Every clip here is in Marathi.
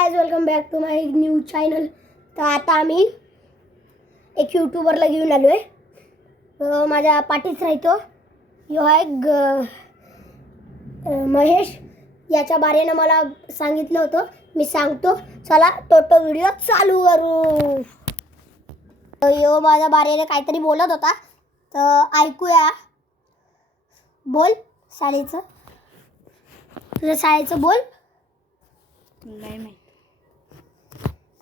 Guys, welcome back to my new channel. तर आता आम्ही एक यूट्यूबरला घेऊन आलो आहे. माझ्या पाठीच राहतो. यो आहे महेश. याच्या बारेनं मला सांगितलं होतं. मी सांगतो. चला तो व्हिडिओ चालू करू. यो माझ्या बारेने काहीतरी बोलत होता, तर ऐकूया. बोल शाळेचं. तुझ्या शाळेचं बोल. नाही माहित.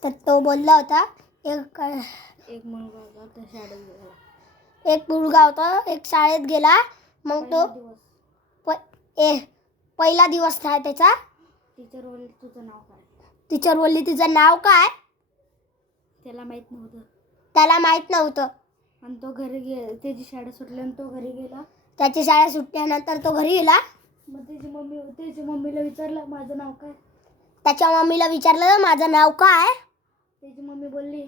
तर तो बोलला होता एक मुलगा होता शाळेत गेला. एक मुलगा होता, एक शाळेत गेला. मग तो पहिला दिवस था त्याचा. टीचर बोलली तुझं नाव काय? टीचर बोलली तुझं नाव काय? त्याला माहित नव्हतं. त्याला माहित नव्हतं. आणि तो घरी गेला. त्याची शाळा सुटल्यानंतर तो घरी गेला. त्याची शाळा सुटल्यानंतर तो घरी गेला. मग त्याची मम्मीला विचारलं माझं नाव काय. त्याच्या मम्मीला विचारलं माझं नाव काय. त्याची मम्मी बोलली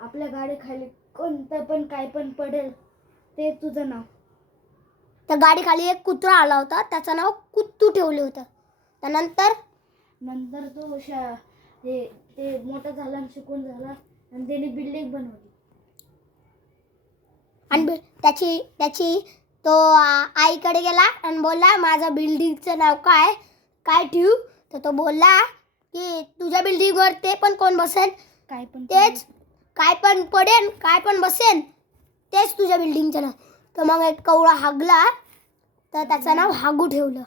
आपल्या गाडीखाली कोणतं पण काय पण पडेल ते तुझं नाव. त्या गाडीखाली एक कुत्रा आला होता, त्याचं नाव कुत्तू ठेवलं होतं. त्यानंतर तो ते मोठा झाला आणि शिकून झाला आणि त्याने बिल्डिंग बनवली. आणि त्याची तो आईकडे गेला आणि बोलला माझ्या बिल्डिंगचं नाव काय काय ठेवू. तर तो बोलला की तुझ्या बिल्डिंगवर ते पण कोण बसेल, तेच काय पण पडेल, काय पण बसेल तेच तुझ्या बिल्डिंगचं नाव. तर मग एक कवळा हागला, तर त्याचं नाव हागू ठेवलं.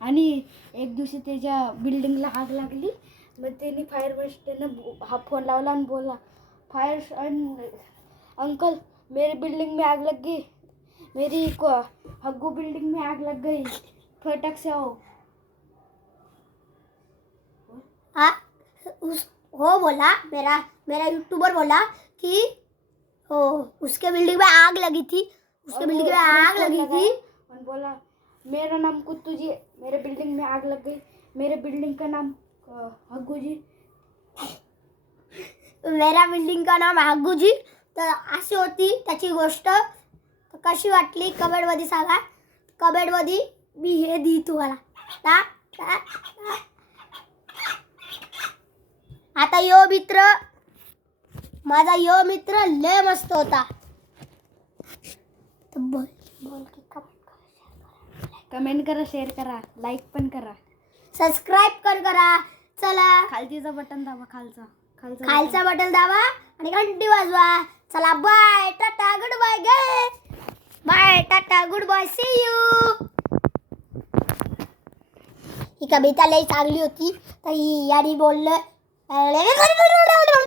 आणि एक दिवशी त्याच्या बिल्डिंगला आग लागली. मग त्यांनी फायर ब्रिगेडनं हा फोन लावला आणि बोलला फायर अंकल मेरी बिल्डिंग में आग लग गई, मेरी हग्गू बिल्डिंग में आग लग गई, फटाक से आओ. वो बोला मेरा यूट्यूबर बोला कि हो उसके बिल्डिंग में आग लगी थी, उसके बिल्डिंग में आग लगी थी. और बोला मेरा नाम कुत्तू जी, मेरे बिल्डिंग में आग लग गई, मेरे बिल्डिंग का नाम हग्गू जी. मेरा बिल्डिंग का नाम हग्गू जी. तर अशी होती त्याची गोष्ट. कशी वाटली कमेंटमध्ये सांगा. कमेंटमध्ये मी हे दी तुम्हाला. आता माझा यो मित्र लय मस्त होता. तर बोल की कमेंट करा, शेअर करा, लाईक पण करा, सबस्क्राईब करा. चला खालचं बटन दाबा. खालचा बटन दाबा आणि घंटी वाजवा. चला bye tata goodbye bye tata goodbye see you. ही कविता लई चांगली होती. तर याने बोललं